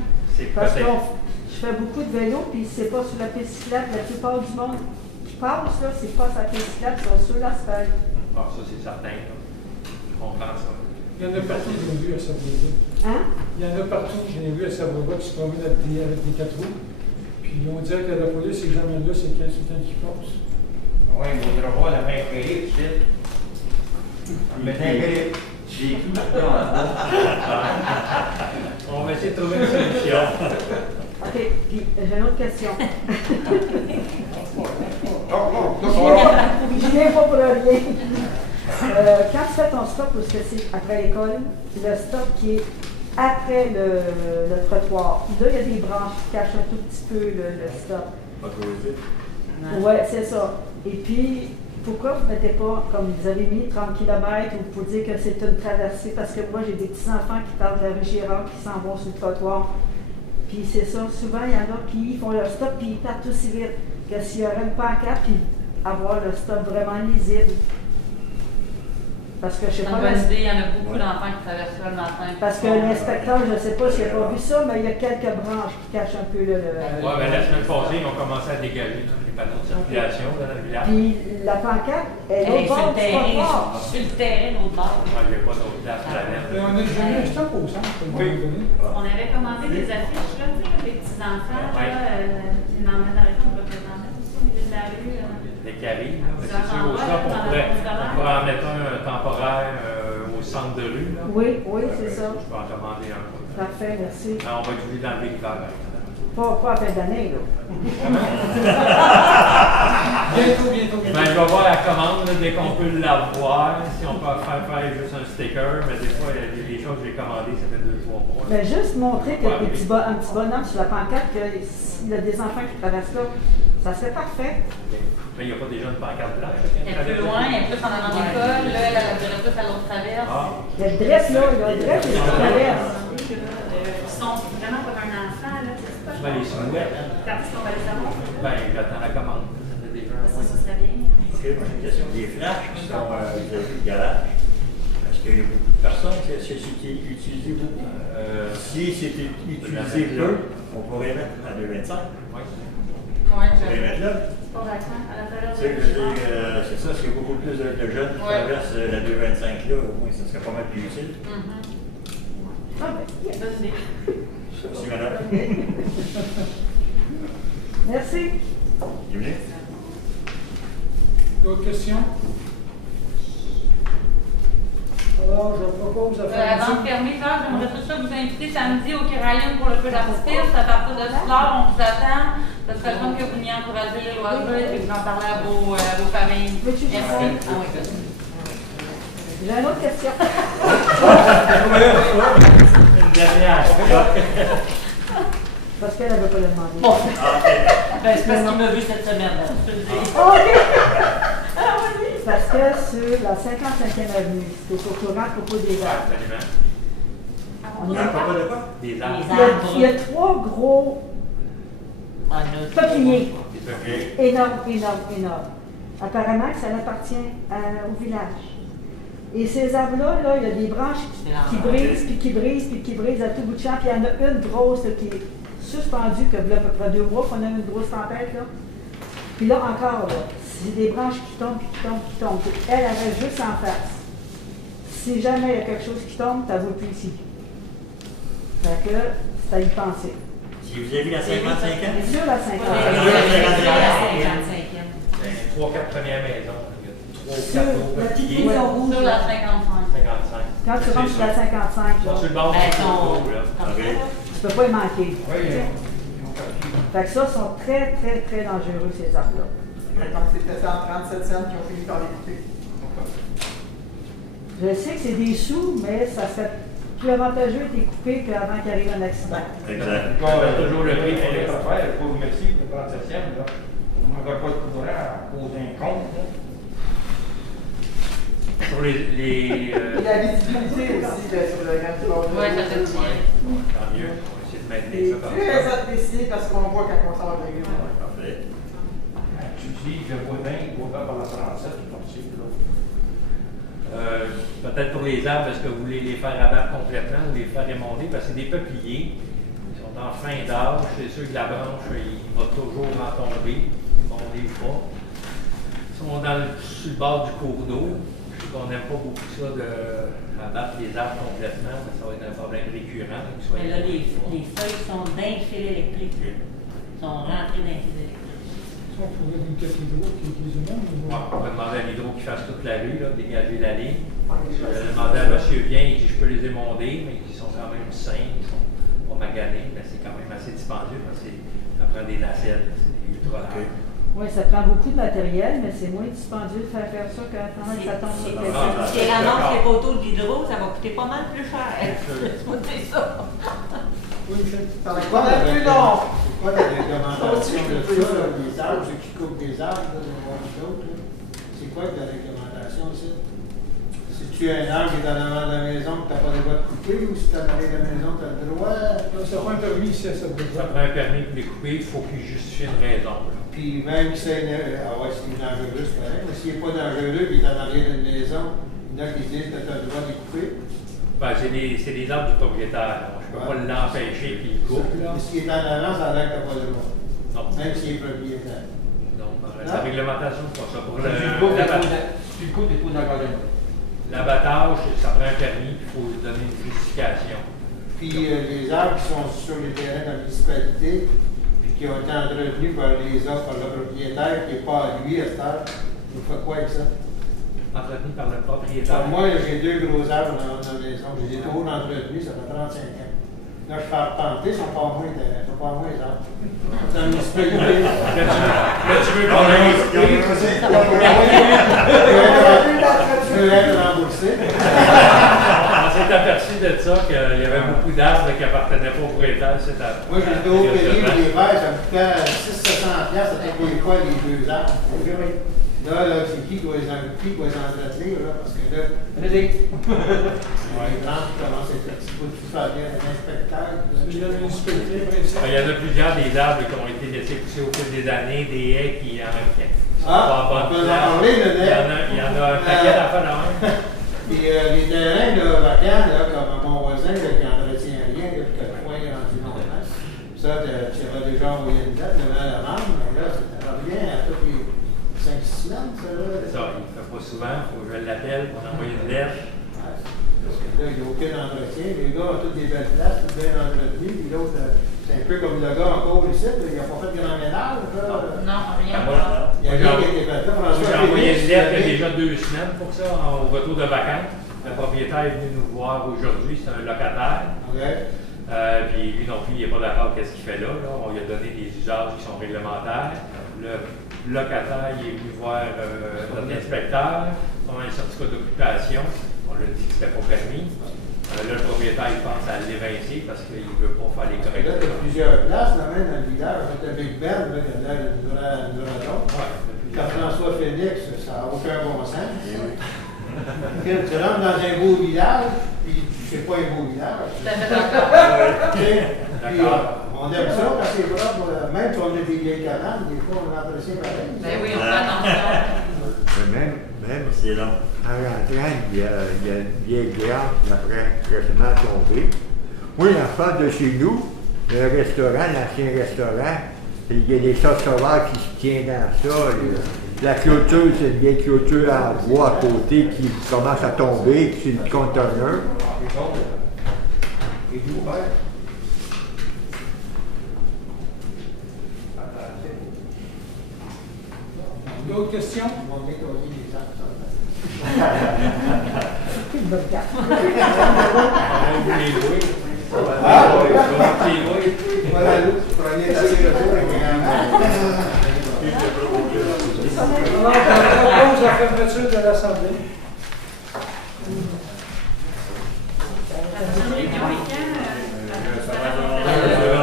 Parce que je fais beaucoup de vélo, puis c'est pas sur la piste cyclable. La plupart du monde qui passe, là, c'est pas sur la piste cyclable, ils sont sur l'asphalte. Ah, ça, c'est certain. Là. Je comprends ça. Il y en a partout, j'ai vu à Sabrevoix. Hein? Il y en a partout, j'ai vu à Sabrevoix qui se promènent avec des 4 roues. Puis on dirait que la police examine là, c'est quelqu'un qui passe. Oui, il faudra voir la main grille, tu sais. J'ai écrit là en bas. On va essayer de trouver une solution. OK, puis j'ai une autre question. Je viens pas pour rien. Quand tu fais ton stop, parce que c'est après l'école, le stop qui est après le trottoir, là, il y a des branches qui cachent un tout petit peu le stop. Oui, c'est ça. Et puis, pourquoi vous ne mettez pas, comme vous avez mis 30 km, ou pour dire que c'est une traversée? Parce que moi, j'ai des petits-enfants qui partent de la rue Girard, qui s'en vont sur le trottoir. Puis c'est ça, souvent, il y en a qui font leur stop, puis ils partent aussi vite. Que s'il y aurait une pancarte, puis avoir le stop vraiment lisible. Parce que je sais C'est pas. une bonne idée, il y en a beaucoup d'enfants qui traversent ça le matin. Parce que l'inspecteur, je ne sais pas s'il n'a pas vu ça, mais il y a quelques branches qui cachent un peu le. Oui, mais la semaine passée, ils ont commencé à dégager tous les panneaux de circulation dans le village. Puis la pancarte, elle est Sur le au terrain, sur le terrain, l'autre bord. Moi, il n'y a pas d'autre place pour la laine. Et on a déjà mis un stop au centre, à un moment donné. On avait commandé des affiches, là, tu sais, les petits-enfants, là, qui m'emmènent dans la région, on va présenter tout ça au milieu de la rue. Les caries, là. Mais c'est sûr, au stop, on pourrait en mettre un temporaire au centre de rue. Là. Oui, c'est ça. Je peux en commander un. Parfait, merci. Mais on va être obligé d'enlever l'hiver. Pas à fin d'année, là. Bientôt. Ben, je vais voir la commande là, dès qu'on peut l'avoir, si on peut faire juste un sticker, mais des fois, il y a des choses que j'ai commandées, ça fait 2-3 mois. Mais juste montrer que un petit bonhomme sur la pancarte, s'il y a des enfants qui traversent là, ça serait parfait. Mais il n'y a pas déjà une pancarte blanche. Elle est plus loin, elle est plus en avant de l'école, là, elle dirait plus à l'autre traverse. Il y a le dresse là, il y a le dresse qui traverse. Ils sont vraiment pour un enfant, là, c'est pas. Tu vas les soulever. Quand est-ce qu'on va les avoir? Ben, j'attends la commande. Ça fait déjà un mois. Ça serait bien. Ok, moi j'ai une question. Les flashs qui sont vis-à-vis du garage, est-ce qu'il y a beaucoup de personnes qui c'est utilisé beaucoup? Si c'était utilisé peu, on pourrait mettre à 2,25. Oui. Oui, on pourrait mettre là. C'est pas d'accord. À l'intérieur C'est ça, parce qu'il y a beaucoup plus de jeunes qui traversent la 2,25 là, au moins ça serait pas mal plus utile. Ah, ben, il y a bonne idée. Merci, madame. Merci. Bienvenue. D'autres questions? Alors, je propose à faire. Avant de fermer, j'aimerais tout ça vous inviter samedi au Kéralium pour le feu d'artifice. À partir de ce soir, on vous attend. Ce serait fun que vous veniez encourager les loisirs et que vous en parlez à vos familles. Merci. J'ai une autre question. Une dernière. Parce qu'elle n'avait pas le demandé. Bon. Ben, c'est parce qu'il m'a vu cette semaine. Là, je te le dis. Parce que sur la 55e avenue, c'est au courant à propos des arbres. On y a pas de quoi? Des arbres. Il y a 3 gros peupliers. Énormes. Apparemment, ça appartient au village. Et ces arbres-là, il y a des branches qui brisent, puis qui brisent à tout bout de champ. Puis il y en a une grosse qui est suspendue, que là, à peu près 2 mois qu'on a une grosse tempête. Là. Puis là, encore, là, c'est des branches qui tombent. Elle reste juste en face. Si jamais il y a quelque chose qui tombe, ça ne vaut plus ici. Fait que c'est à y penser. Si vous avez vu la 55e? Sur la 55e. Les 3-4 premières maisons. Il y a 3 Sur 4 gros peupliers. Sur la 55. 55. Quand tu rentres sur la 55, là, Sur le bord du cours là. tu ne peux pas y manquer. Fait que ça, sont très dangereux, ces arbres-là. Donc, c'était 137 cents qui ont fini par les couper. Je sais que c'est des sous, mais ça serait plus avantageux d'être coupé qu'avant qu'il arrive un accident. Exact. Toujours le prix pour les affaires. Il faut vous remercier pour le 37e. On n'aurait pas de courant à poser un compte. Sur les La visibilité aussi sur le grand bord. Oui, ça fait du bien. Tant mieux. On va essayer de maintenir C'est ça comme très ça. apprécié parce qu'on voit quand on sort de la rue. Parfait. Tu dis, je vois bien, il voit par la 37, tu penses que Peut-être pour les arbres, est-ce que vous voulez les faire abattre complètement ou les faire émonder? Parce que c'est des peupliers. Ils sont en fin d'âge. C'est sûr que la branche, il va toujours en tomber. Émonder ou pas. Ils sont sur le bord du cours d'eau. Je sais qu'on n'aime pas beaucoup ça d'abattre les arbres complètement, mais ça va être un problème récurrent. Mais là, les feuilles sont d'un fil électrique. Ils sont rentrées dans le fil électrique. On pourrait une caisse hydro qui utilise le monde. On va demander à l'hydro qu'il fasse toute la rue, là, dégager la ligne. Je vais demander à monsieur Vien, il dit je peux les émonder, mais ils sont quand même sains, ils sont pas maganés, mais c'est quand même assez dispendieux parce que ça prend des nacelles, c'est des ultra larges. Oui, ça prend beaucoup de matériel, mais c'est moins dispendieux de faire ça qu'attendre que ça tombe sur le Si elle annonce les poteaux de l'hydro, ça va coûter pas mal plus cher. Laisse-moi dire ça. Oui, ça va être pas mal plus long. C'est quoi la réglementation de ça, les arbres, ceux qui coupent des arbres, c'est quoi la réglementation ici? Si tu as un arbre qui est en avant de la maison, tu n'as pas le droit de couper, ou si tu as en arrière de la maison, tu as le droit? Ça prend un permis ici à cette Ça prend un permis pour les couper, il faut qu'il justifie une raison. Là. Puis même si c'est dangereux, c'est pareil. Mais s'il n'est pas dangereux, puis il est en arrière d'une maison, Il y en a qui disent que tu as le droit de les couper. Ben, c'est des arbres du propriétaire. Je ne peux pas l'empêcher qu'il coupe. Mais ce qui est en avant, ça a l'air que tu n'as pas le droit. Non. Même s'il est propriétaire. Non, la réglementation, c'est pas ça. Pour Tu le coupes et tout dans la garden. L'abattage, ça prend un permis, il faut donner une justification. Puis les arbres qui sont sur les terrains de la municipalité, puis qui ont été entretenus par les autres, par le propriétaire, qui n'est pas à lui à cette heure, vous faites quoi avec ça? Entretenu par le propriétaire. Moi, j'ai 2 gros arbres dans la maison. Je les ai toujours entretenus, ça fait 35 ans. Là, je fais replanter, ils sont pas moins arbres. C'est la municipalité. Tu veux je veux être remboursé. On s'est aperçu de ça qu'il y avait beaucoup d'arbres qui n'appartenaient pas au propriétaire. Moi, j'ai été au pays, les verres, ça me coûtait 600-700$, ça fait combien de fois les 2 arbres? Là, c'est qui doit les entretenir, là, parce que là, les gens qui commencent à être petits bouts de faire bien un inspecteur. Il y en a plusieurs des arbres qui ont été laissés pousser au fil des années, des haies qui en même temps. Ah, on peut en parler, le nez. Il y en a un paquet d'affaires là même. Puis les terrains de vacants, là, comme mon voisin là, qui n'entretient rien, là, puis que le coin est rendu normal. Ça, tu avais déjà envoyé une date, le mal à vendre, mais là, ça revient à toutes les 5-6 semaines, ça, là. C'est ça, il ne fait pas souvent, il faut que je l'appelle pour envoyer une lettre. Parce que là, il n'y a aucun entretien. Les gars ont toutes des belles places, toutes bien entretenues. Puis l'autre, c'est un peu comme le gars encore ici, il n'a pas fait de grand ménage. Non, rien. Il n'y a rien qui a été fait là. J'ai envoyé une lettre il y a déjà 2 semaines pour ça, au retour de vacances. Le propriétaire est venu nous voir aujourd'hui, c'est un locataire. Puis lui non plus, il n'est pas d'accord avec ce qu'il fait là. On lui a donné des usages qui sont réglementaires. Le locataire il est venu voir notre inspecteur. On a un certificat d'occupation. On lui a dit que c'était pas permis. Là, le propriétaire, il pense à l'évincer parce qu'il ne veut pas faire les corrections. Là, il y a plusieurs places, là, même dans le village. Le Big Ben, là, qui a l'air d'une radon. Quand François Phoenix, ça n'a aucun bon sens. Tu rentres dans un beau village, puis c'est pas un beau village. Tout à fait d'accord. Puis on aime ça quand c'est propre. Même si on a des vieilles cananes, des fois, on entretient pareil. Ben oui, on fait attention. Même c'est long. En rentrant, il y a une vieille grande qui a récemment tombé. Oui, en face de chez nous, le restaurant, l'ancien restaurant, il y a des sauces sauvages qui se tiennent dans ça. La clôture, c'est une vieille clôture en bois à côté qui commence à tomber, c'est le conteneur. Et tout ouvert. D'autres questions? On va nettoyer les arbres. C'est une bonne carte. Voilà, pour aller tasser le tour avec Alors, on propose la fermeture de l'Assemblée.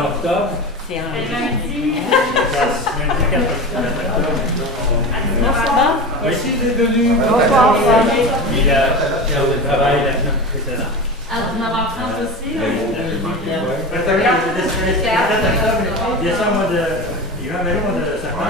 Octobre. C'est lundi. Merci d'être venu. Bonsoir. Et la séance de travail la semaine précédente. À 19h30 aussi. Il y a ça, moi, de. Il va en aller, moi, de septembre.